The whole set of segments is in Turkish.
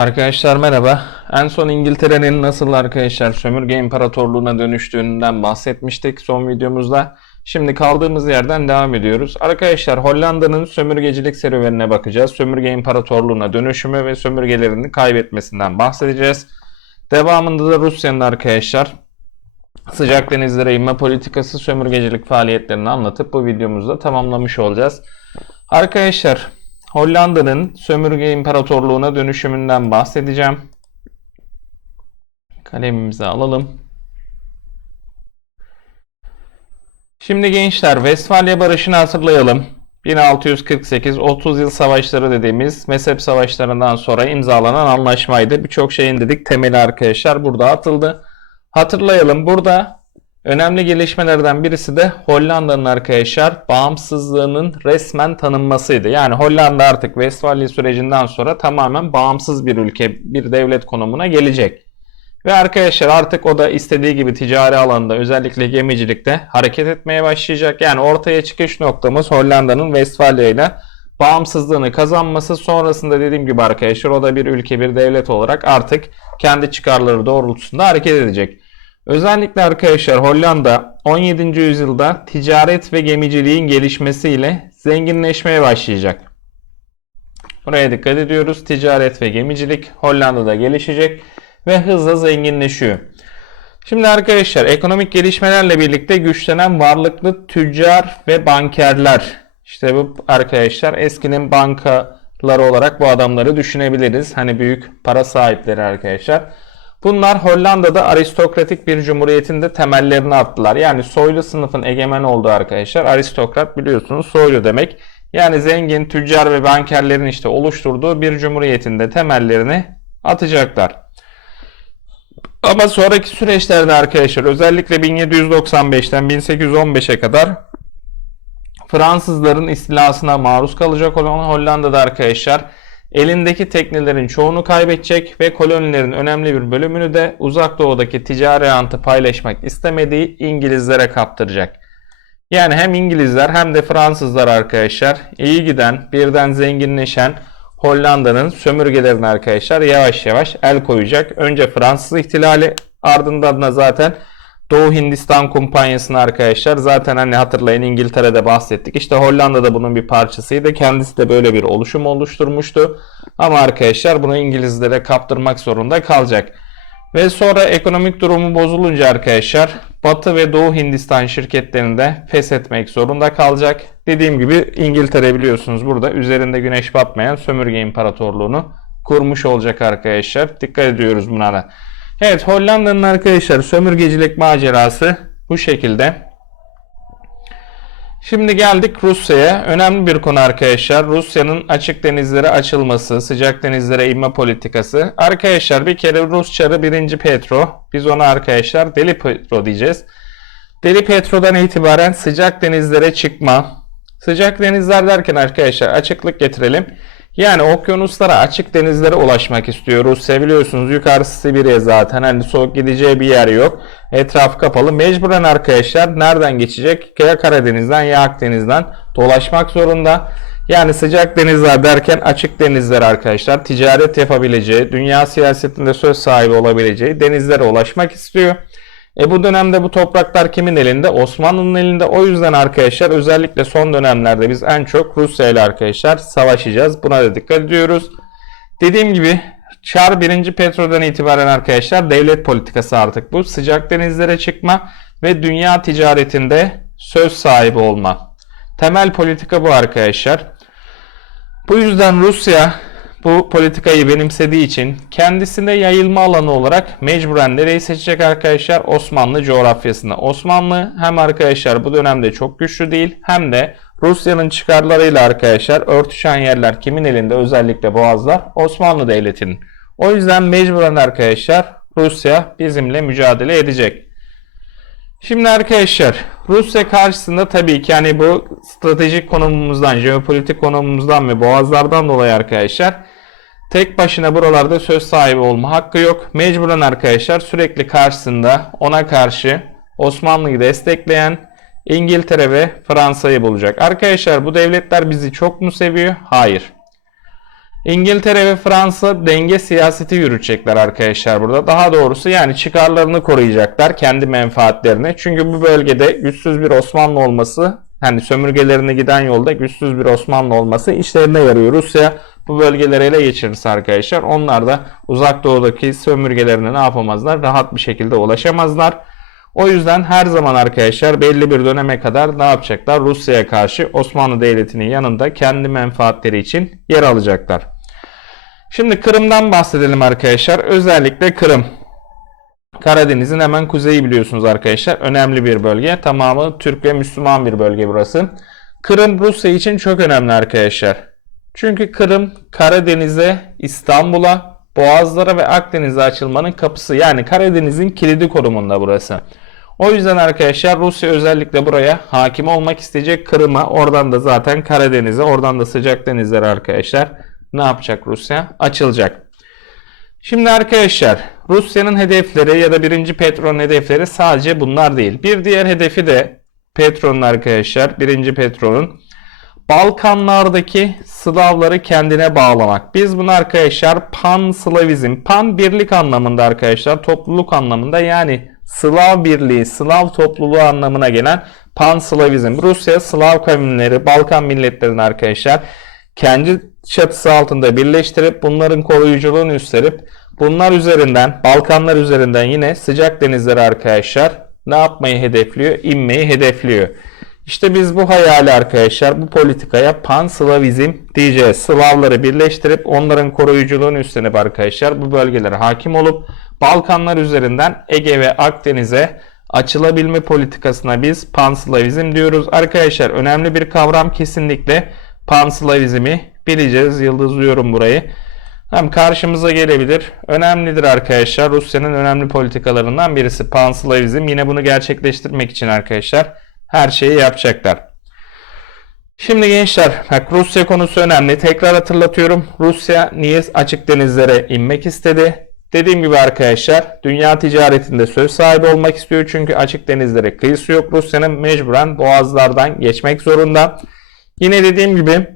Arkadaşlar merhaba. En son İngiltere'nin nasıl arkadaşlar sömürge imparatorluğuna dönüştüğünden bahsetmiştik son videomuzda. Şimdi kaldığımız yerden devam ediyoruz. Arkadaşlar Hollanda'nın sömürgecilik serüvenine bakacağız. Sömürge imparatorluğuna dönüşümü ve sömürgelerini kaybetmesinden bahsedeceğiz. Devamında da Rusya'nın arkadaşlar sıcak denizlere inme politikası sömürgecilik faaliyetlerini anlatıp bu videomuzda tamamlamış olacağız. Arkadaşlar Hollanda'nın sömürge imparatorluğuna dönüşümünden bahsedeceğim. Kalemimizi alalım. Şimdi gençler Westfalia Barışı'nı hatırlayalım. 1648-30 yıl savaşları dediğimiz mezhep savaşlarından sonra imzalanan anlaşmaydı. Birçok şeyin dedik temeli arkadaşlar burada atıldı. Hatırlayalım burada önemli gelişmelerden birisi de Hollanda'nın arkadaşlar bağımsızlığının resmen tanınmasıydı. Yani Hollanda artık Westfalia sürecinden sonra tamamen bağımsız bir ülke, bir devlet konumuna gelecek. Ve arkadaşlar artık o da istediği gibi ticari alanda özellikle gemicilikte hareket etmeye başlayacak. Yani ortaya çıkış noktamız Hollanda'nın Westfalia ile bağımsızlığını kazanması sonrasında dediğim gibi arkadaşlar o da bir ülke bir devlet olarak artık kendi çıkarları doğrultusunda hareket edecek. Özellikle arkadaşlar Hollanda 17. yüzyılda ticaret ve gemiciliğin gelişmesiyle zenginleşmeye başlayacak. Buraya dikkat ediyoruz. Ticaret ve gemicilik Hollanda'da gelişecek ve hızla zenginleşiyor. Şimdi arkadaşlar ekonomik gelişmelerle birlikte güçlenen varlıklı tüccar ve bankerler. İşte bu arkadaşlar eskinin bankaları olarak bu adamları düşünebiliriz. Hani büyük para sahipleri arkadaşlar. Bunlar Hollanda'da aristokratik bir cumhuriyetin de temellerini attılar. Yani soylu sınıfın egemen olduğu arkadaşlar. Aristokrat biliyorsunuz soylu demek. Yani zengin, tüccar ve bankerlerin işte oluşturduğu bir cumhuriyetin de temellerini atacaklar. Ama sonraki süreçlerde arkadaşlar özellikle 1795'ten 1815'e kadar Fransızların istilasına maruz kalacak olan Hollanda'da arkadaşlar elindeki teknelerin çoğunu kaybedecek ve kolonilerin önemli bir bölümünü de uzak doğudaki ticari antı paylaşmak istemediği İngilizlere kaptıracak. Yani hem İngilizler hem de Fransızlar arkadaşlar iyi giden birden zenginleşen Hollanda'nın sömürgelerine arkadaşlar yavaş yavaş el koyacak. Önce Fransız ihtilali ardından da zaten Doğu Hindistan Kumpanyası'nı arkadaşlar zaten hani hatırlayın İngiltere'de bahsettik. İşte Hollanda'da bunun bir parçasıydı. Kendisi de böyle bir oluşum oluşturmuştu. Ama arkadaşlar bunu İngilizlere kaptırmak zorunda kalacak. Ve sonra ekonomik durumu bozulunca arkadaşlar Batı ve Doğu Hindistan şirketlerini de feshetmek zorunda kalacak. Dediğim gibi İngiltere biliyorsunuz burada üzerinde güneş batmayan sömürge imparatorluğunu kurmuş olacak arkadaşlar. Dikkat ediyoruz buna da. Evet Hollanda'nın arkadaşlar sömürgecilik macerası bu şekilde. Şimdi geldik Rusya'ya. Önemli bir konu arkadaşlar. Rusya'nın açık denizlere açılması, sıcak denizlere inme politikası. Arkadaşlar bir kere Rus çarı 1. Petro. Biz ona arkadaşlar Deli Petro diyeceğiz. Deli Petro'dan itibaren sıcak denizlere çıkma. Sıcak denizler derken arkadaşlar açıklık getirelim. Yani okyanuslara, açık denizlere ulaşmak istiyor Rusya biliyorsunuz. Yukarısı Sibirya zaten. Hani soğuk gideceği bir yer yok. Etraf kapalı. Mecburen arkadaşlar nereden geçecek? Ya Karadeniz'den ya Akdeniz'den dolaşmak zorunda. Yani sıcak denizler derken açık denizler arkadaşlar. Ticaret yapabileceği, dünya siyasetinde söz sahibi olabileceği denizlere ulaşmak istiyor. E bu dönemde bu topraklar kimin elinde? Osmanlı'nın elinde. O yüzden arkadaşlar özellikle son dönemlerde biz en çok Rusya ile arkadaşlar savaşacağız. Buna da dikkat ediyoruz. Dediğim gibi Çar 1. Petro'dan itibaren arkadaşlar devlet politikası artık bu. Sıcak denizlere çıkma ve dünya ticaretinde söz sahibi olma. Temel politika bu arkadaşlar. Bu yüzden Rusya bu politikayı benimsediği için kendisine yayılma alanı olarak mecburen nereyi seçecek arkadaşlar? Osmanlı coğrafyasına. Osmanlı hem arkadaşlar bu dönemde çok güçlü değil hem de Rusya'nın çıkarlarıyla arkadaşlar örtüşen yerler kimin elinde özellikle Boğazlar Osmanlı Devleti'nin. O yüzden mecburen arkadaşlar Rusya bizimle mücadele edecek. Şimdi arkadaşlar Rusya karşısında tabii ki hani bu stratejik konumumuzdan, jeopolitik konumumuzdan ve boğazlardan dolayı arkadaşlar tek başına buralarda söz sahibi olma hakkı yok. Mecburen arkadaşlar sürekli karşısında ona karşı Osmanlı'yı destekleyen İngiltere ve Fransa'yı bulacak. Arkadaşlar bu devletler bizi çok mu seviyor? Hayır. İngiltere ve Fransa denge siyaseti yürütecekler arkadaşlar burada. Daha doğrusu yani çıkarlarını koruyacaklar, kendi menfaatlerini. Çünkü bu bölgede güçsüz bir Osmanlı olması, hani sömürgelerine giden yolda güçsüz bir Osmanlı olması işlerine yarıyor. Rusya bu bölgeleri ele geçirirse arkadaşlar onlar da uzak doğudaki sömürgelerine ne yapamazlar? Rahat bir şekilde ulaşamazlar. O yüzden her zaman arkadaşlar belli bir döneme kadar ne yapacaklar? Rusya'ya karşı Osmanlı Devleti'nin yanında kendi menfaatleri için yer alacaklar. Şimdi Kırım'dan bahsedelim arkadaşlar. Özellikle Kırım. Karadeniz'in hemen kuzeyi biliyorsunuz arkadaşlar. Önemli bir bölge. Tamamı Türk ve Müslüman bir bölge burası. Kırım Rusya için çok önemli arkadaşlar. Çünkü Kırım Karadeniz'e, İstanbul'a, Boğazlara ve Akdeniz'e açılmanın kapısı. Yani Karadeniz'in kilidi konumunda burası. O yüzden arkadaşlar Rusya özellikle buraya hakim olmak isteyecek Kırım'a. Oradan da zaten Karadeniz'e, oradan da sıcak denizlere arkadaşlar ne yapacak Rusya? Açılacak. Şimdi arkadaşlar Rusya'nın hedefleri ya da birinci Petron hedefleri sadece bunlar değil. Bir diğer hedefi de Petron'un arkadaşlar birinci Petron'un Balkanlardaki Slavları kendine bağlamak. Biz bunu arkadaşlar pan-Slavizm, pan birlik anlamında arkadaşlar, topluluk anlamında yani Slav birliği, Slav topluluğu anlamına gelen pan-Slavizm. Rusya Slav kavimleri, Balkan milletlerini arkadaşlar kendi çatısı altında birleştirip bunların koruyuculuğunu üstlenip bunlar üzerinden, Balkanlar üzerinden yine sıcak denizlere arkadaşlar ne yapmayı hedefliyor? İnmeyi hedefliyor. İşte biz bu hayali arkadaşlar bu politikaya pan-Slavizm diyeceğiz. Slavları birleştirip onların koruyuculuğunu üstlenip arkadaşlar bu bölgelere hakim olup Balkanlar üzerinden Ege ve Akdeniz'e açılabilme politikasına biz pan-Slavizm diyoruz. Arkadaşlar önemli bir kavram kesinlikle pan-Slavizmi bileceğiz. Yıldızlıyorum burayı. Hem karşımıza gelebilir. Önemlidir arkadaşlar. Rusya'nın önemli politikalarından birisi pan-Slavizm. Yine bunu gerçekleştirmek için arkadaşlar her şeyi yapacaklar. Şimdi gençler bak Rusya konusu önemli. Tekrar hatırlatıyorum. Rusya niye açık denizlere inmek istedi? Dediğim gibi arkadaşlar dünya ticaretinde söz sahibi olmak istiyor. Çünkü açık denizlere kıyısı yok. Rusya'nın mecburen boğazlardan geçmek zorunda. Yine dediğim gibi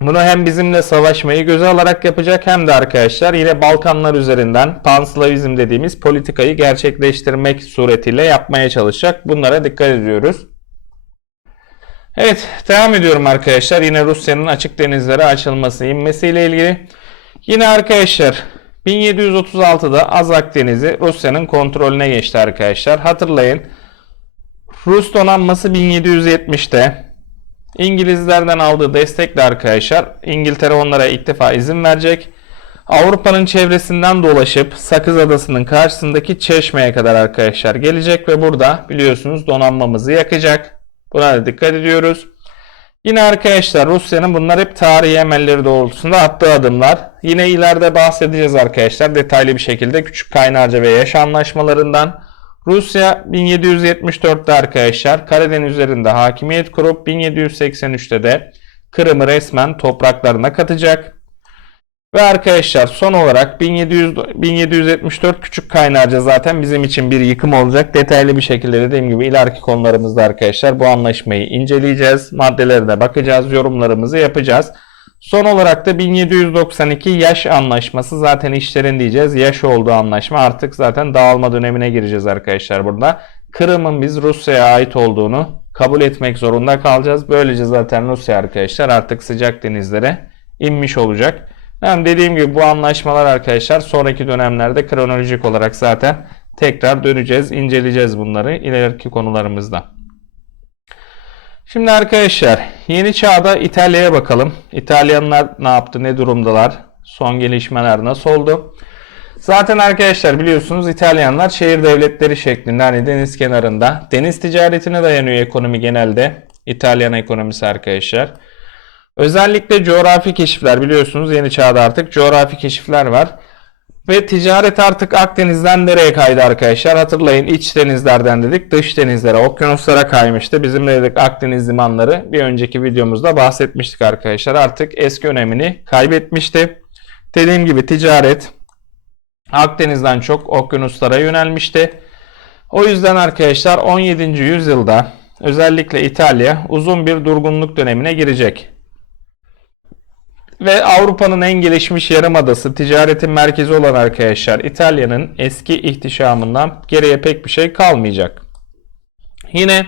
bunu hem bizimle savaşmayı göze alarak yapacak hem de arkadaşlar yine Balkanlar üzerinden panslavizm dediğimiz politikayı gerçekleştirmek suretiyle yapmaya çalışacak. Bunlara dikkat ediyoruz. Evet devam ediyorum arkadaşlar. Yine Rusya'nın açık denizlere açılması inmesiyle ilgili. Yine arkadaşlar 1736'da Azak Denizi Rusya'nın kontrolüne geçti arkadaşlar. Hatırlayın Rus donanması 1770'te İngilizlerden aldığı destekle arkadaşlar İngiltere onlara ilk defa izin verecek. Avrupa'nın çevresinden dolaşıp Sakız Adası'nın karşısındaki Çeşme'ye kadar arkadaşlar gelecek ve burada biliyorsunuz donanmamızı yakacak. Buna da dikkat ediyoruz. Yine arkadaşlar Rusya'nın bunlar hep tarihi emelleri doğrultusunda attığı adımlar. Yine ileride bahsedeceğiz arkadaşlar detaylı bir şekilde Küçük Kaynarca ve Yaş anlaşmalarından. Rusya 1774'te arkadaşlar Karadeniz üzerinde hakimiyet kurup 1783'te de Kırım'ı resmen topraklarına katacak. Ve arkadaşlar son olarak 1700, 1774 Küçük Kaynarca zaten bizim için bir yıkım olacak. Detaylı bir şekilde dediğim gibi ileriki konularımızda arkadaşlar bu anlaşmayı inceleyeceğiz. Maddelerine bakacağız, yorumlarımızı yapacağız. Son olarak da 1792 yaş anlaşması zaten işlerin diyeceğiz. Yaş olduğu anlaşma artık zaten dağılma dönemine gireceğiz arkadaşlar burada. Kırım'ın biz Rusya'ya ait olduğunu kabul etmek zorunda kalacağız. Böylece zaten Rusya arkadaşlar artık sıcak denizlere inmiş olacak. Yani dediğim gibi bu anlaşmalar arkadaşlar sonraki dönemlerde kronolojik olarak zaten tekrar döneceğiz, inceleyeceğiz bunları ileriki konularımızda. Şimdi arkadaşlar yeni çağda İtalya'ya bakalım. İtalyanlar ne yaptı, ne durumdalar? Son gelişmeler nasıl oldu? Zaten arkadaşlar biliyorsunuz İtalyanlar şehir devletleri şeklinde hani deniz kenarında deniz ticaretine dayanıyor ekonomi genelde. İtalyan ekonomisi arkadaşlar. Özellikle coğrafi keşifler biliyorsunuz yeni çağda artık coğrafi keşifler var. Ve ticaret artık Akdeniz'den nereye kaydı arkadaşlar? Hatırlayın iç denizlerden dedik dış denizlere, okyanuslara kaymıştı. Bizim de dedik Akdeniz limanları bir önceki videomuzda bahsetmiştik arkadaşlar. Artık eski önemini kaybetmişti. Dediğim gibi ticaret Akdeniz'den çok okyanuslara yönelmişti. O yüzden arkadaşlar 17. yüzyılda özellikle İtalya uzun bir durgunluk dönemine girecek. Ve Avrupa'nın en gelişmiş yarımadası, ticaretin merkezi olan arkadaşlar İtalya'nın eski ihtişamından geriye pek bir şey kalmayacak. Yine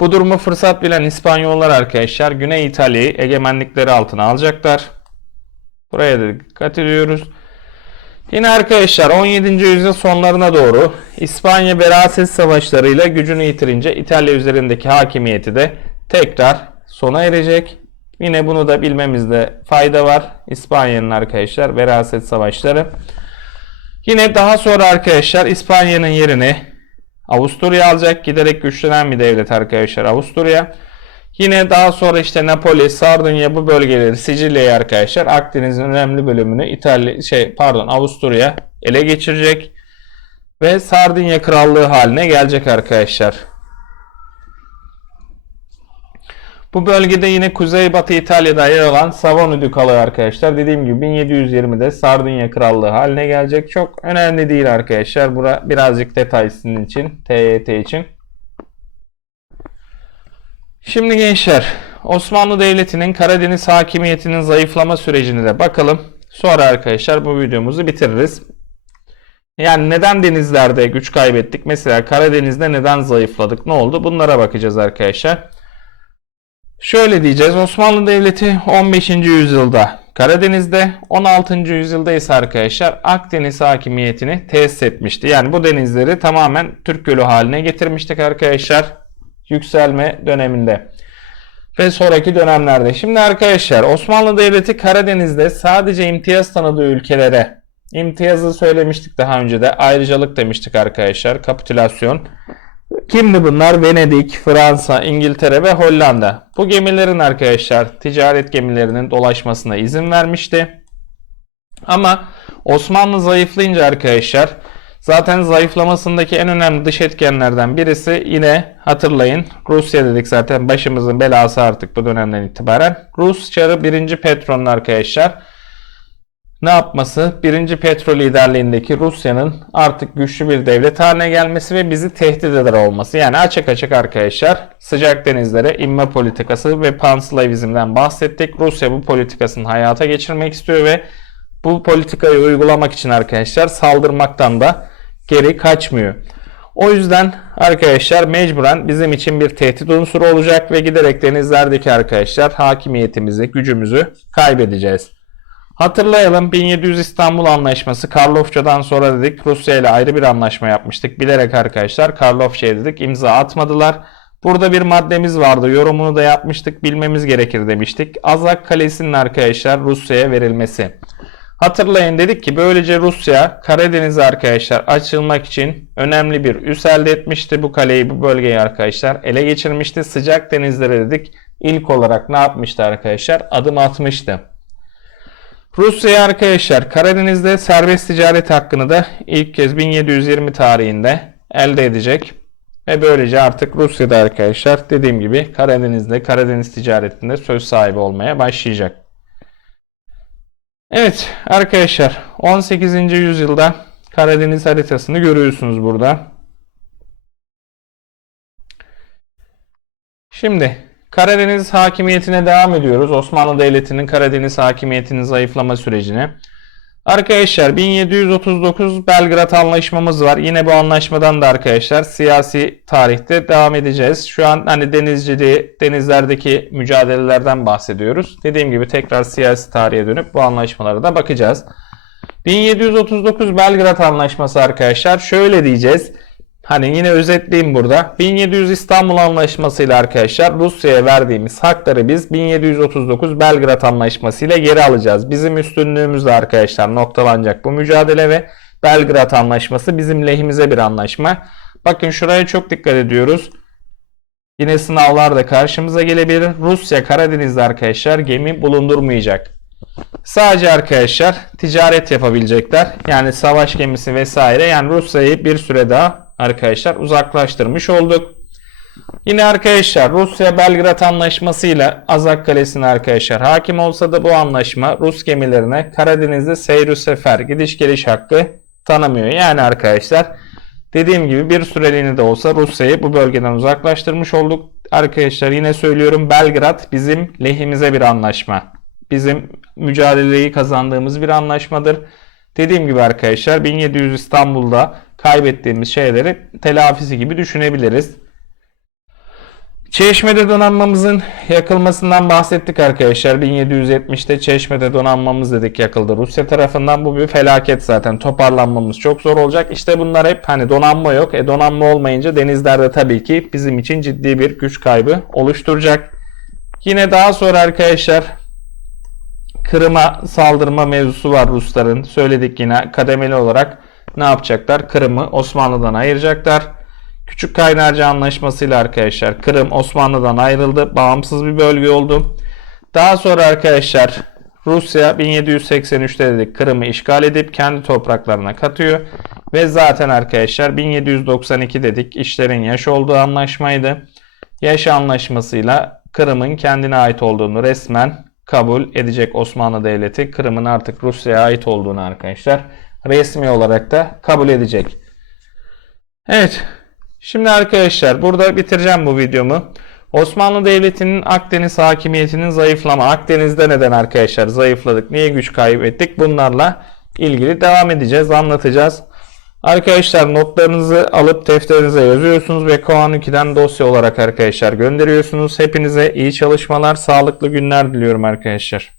bu durumu fırsat bilen İspanyollar arkadaşlar Güney İtalya'yı egemenlikleri altına alacaklar. Buraya da dikkat ediyoruz. Yine arkadaşlar 17. yüzyıl sonlarına doğru İspanya veraset savaşlarıyla gücünü yitirince İtalya üzerindeki hakimiyeti de tekrar sona erecek. Yine bunu da bilmemizde fayda var. İspanya'nın arkadaşlar veraset savaşları. Yine daha sonra arkadaşlar İspanya'nın yerini Avusturya alacak. Giderek güçlenen bir devlet arkadaşlar Avusturya. Yine daha sonra işte Napoli, Sardunya bu bölgeleri Sicilya'yı arkadaşlar Akdeniz'in önemli bölümünü İtalya şey pardon Avusturya ele geçirecek ve Sardunya krallığı haline gelecek arkadaşlar. Bu bölgede yine Kuzeybatı İtalya'da yer alan Savona Dükalığı arkadaşlar. Dediğim gibi 1720'de Sardunya Krallığı haline gelecek. Çok önemli değil arkadaşlar. Bura birazcık detay için. TYT için. Şimdi gençler Osmanlı Devleti'nin Karadeniz hakimiyetinin zayıflama sürecine de bakalım. Sonra arkadaşlar bu videomuzu bitiririz. Yani neden denizlerde güç kaybettik? Mesela Karadeniz'de neden zayıfladık? Ne oldu? Bunlara bakacağız arkadaşlar. Şöyle diyeceğiz. Osmanlı Devleti 15. yüzyılda Karadeniz'de, 16. yüzyılda ise arkadaşlar Akdeniz hakimiyetini tesis etmişti. Yani bu denizleri tamamen Türk Gölü haline getirmiştik arkadaşlar yükselme döneminde ve sonraki dönemlerde. Şimdi arkadaşlar Osmanlı Devleti Karadeniz'de sadece imtiyaz tanıdığı ülkelere imtiyazı söylemiştik daha önce de ayrıcalık demiştik arkadaşlar kapitülasyon. Kimdi bunlar? Venedik, Fransa, İngiltere ve Hollanda. Bu gemilerin arkadaşlar ticaret gemilerinin dolaşmasına izin vermişti. Ama Osmanlı zayıflayınca arkadaşlar zaten zayıflamasındaki en önemli dış etkenlerden birisi yine hatırlayın Rusya dedik zaten başımızın belası artık bu dönemden itibaren. Rus çarı 1. Petron'un arkadaşlar ne yapması? 1. Petro liderliğindeki Rusya'nın artık güçlü bir devlet haline gelmesi ve bizi tehdit eder olması. Yani açık açık arkadaşlar sıcak denizlere inme politikası ve panslavizmden bahsettik. Rusya bu politikasını hayata geçirmek istiyor ve bu politikayı uygulamak için arkadaşlar saldırmaktan da geri kaçmıyor. O yüzden arkadaşlar mecburen bizim için bir tehdit unsuru olacak ve giderek denizlerdeki arkadaşlar hakimiyetimizi, gücümüzü kaybedeceğiz. Hatırlayalım 1700 İstanbul Anlaşması Karlofça'dan sonra dedik Rusya ile ayrı bir anlaşma yapmıştık. Bilerek arkadaşlar Karlofça'ya dedik imza atmadılar. Burada bir maddemiz vardı yorumunu da yapmıştık bilmemiz gerekir demiştik. Azak Kalesi'nin arkadaşlar Rusya'ya verilmesi. Hatırlayın dedik ki böylece Rusya Karadeniz'e arkadaşlar açılmak için önemli bir üs elde etmişti. Bu kaleyi bu bölgeyi arkadaşlar ele geçirmişti. Sıcak denizlere dedik ilk olarak ne yapmıştı arkadaşlar adım atmıştı. Rusya arkadaşlar Karadeniz'de serbest ticaret hakkını da ilk kez 1720 tarihinde elde edecek. Ve böylece artık Rusya'da arkadaşlar dediğim gibi Karadeniz'de Karadeniz ticaretinde söz sahibi olmaya başlayacak. Evet arkadaşlar 18. yüzyılda Karadeniz haritasını görüyorsunuz burada. Şimdi Karadeniz hakimiyetine devam ediyoruz. Osmanlı Devleti'nin Karadeniz hakimiyetinin zayıflama sürecine. Arkadaşlar 1739 Belgrad Anlaşmamız var. Yine bu anlaşmadan da arkadaşlar siyasi tarihte devam edeceğiz. Şu an hani denizciliği, denizlerdeki mücadelelerden bahsediyoruz. Dediğim gibi tekrar siyasi tarihe dönüp bu anlaşmalara da bakacağız. 1739 Belgrad Anlaşması arkadaşlar şöyle diyeceğiz. Hani yine özetleyeyim burada. 1700 İstanbul Anlaşması ile arkadaşlar Rusya'ya verdiğimiz hakları biz 1739 Belgrad Anlaşması ile geri alacağız. Bizim üstünlüğümüzle arkadaşlar noktalanacak bu mücadele ve Belgrad Anlaşması bizim lehimize bir anlaşma. Bakın şuraya çok dikkat ediyoruz. Yine sınavlarda karşımıza gelebilir. Rusya Karadeniz'de arkadaşlar gemi bulundurmayacak. Sadece arkadaşlar ticaret yapabilecekler. Yani savaş gemisi vesaire. Yani Rusya'yı bir süre daha arkadaşlar uzaklaştırmış olduk. Yine arkadaşlar Rusya Belgrad Anlaşması ile Azak Kalesi'ne arkadaşlar hakim olsa da bu anlaşma Rus gemilerine Karadeniz'de seyir sefer gidiş geliş hakkı tanımıyor. Yani arkadaşlar dediğim gibi bir süreliğine de olsa Rusya'yı bu bölgeden uzaklaştırmış olduk. Arkadaşlar yine söylüyorum Belgrad bizim lehimize bir anlaşma. bizim mücadeleyi kazandığımız bir anlaşmadır. Dediğim gibi arkadaşlar 1700 İstanbul'da kaybettiğimiz şeyleri telafisi gibi düşünebiliriz. Çeşme'de donanmamızın yakılmasından bahsettik arkadaşlar. 1770'te Çeşme'de donanmamız dedik yakıldı Rusya tarafından. Bu bir felaket zaten. Toparlanmamız çok zor olacak. İşte bunlar hep hani donanma yok. E donanma olmayınca denizlerde tabii ki bizim için ciddi bir güç kaybı oluşturacak. Yine daha sonra arkadaşlar Kırım'a saldırma mevzusu var Rusların. Söyledik yine kademeli olarak ne yapacaklar? Kırım'ı Osmanlı'dan ayıracaklar. Küçük Kaynarca Anlaşması'yla arkadaşlar Kırım Osmanlı'dan ayrıldı. Bağımsız bir bölge oldu. Daha sonra arkadaşlar Rusya 1783'te dedik Kırım'ı işgal edip kendi topraklarına katıyor. Ve zaten arkadaşlar 1792 dedik işlerin yaş olduğu anlaşmaydı. Yaş anlaşmasıyla Kırım'ın kendine ait olduğunu resmen kabul edecek Osmanlı Devleti. Kırım'ın artık Rusya'ya ait olduğunu arkadaşlar resmi olarak da kabul edecek. Evet. Şimdi arkadaşlar burada bitireceğim bu videomu. Osmanlı Devleti'nin Akdeniz hakimiyetinin zayıflama. Akdeniz'de neden arkadaşlar zayıfladık? Niye güç kaybettik? Bunlarla ilgili devam edeceğiz, anlatacağız. Arkadaşlar notlarınızı alıp defterinize yazıyorsunuz ve Koan 2'den dosya olarak arkadaşlar gönderiyorsunuz. Hepinize iyi çalışmalar, sağlıklı günler diliyorum arkadaşlar.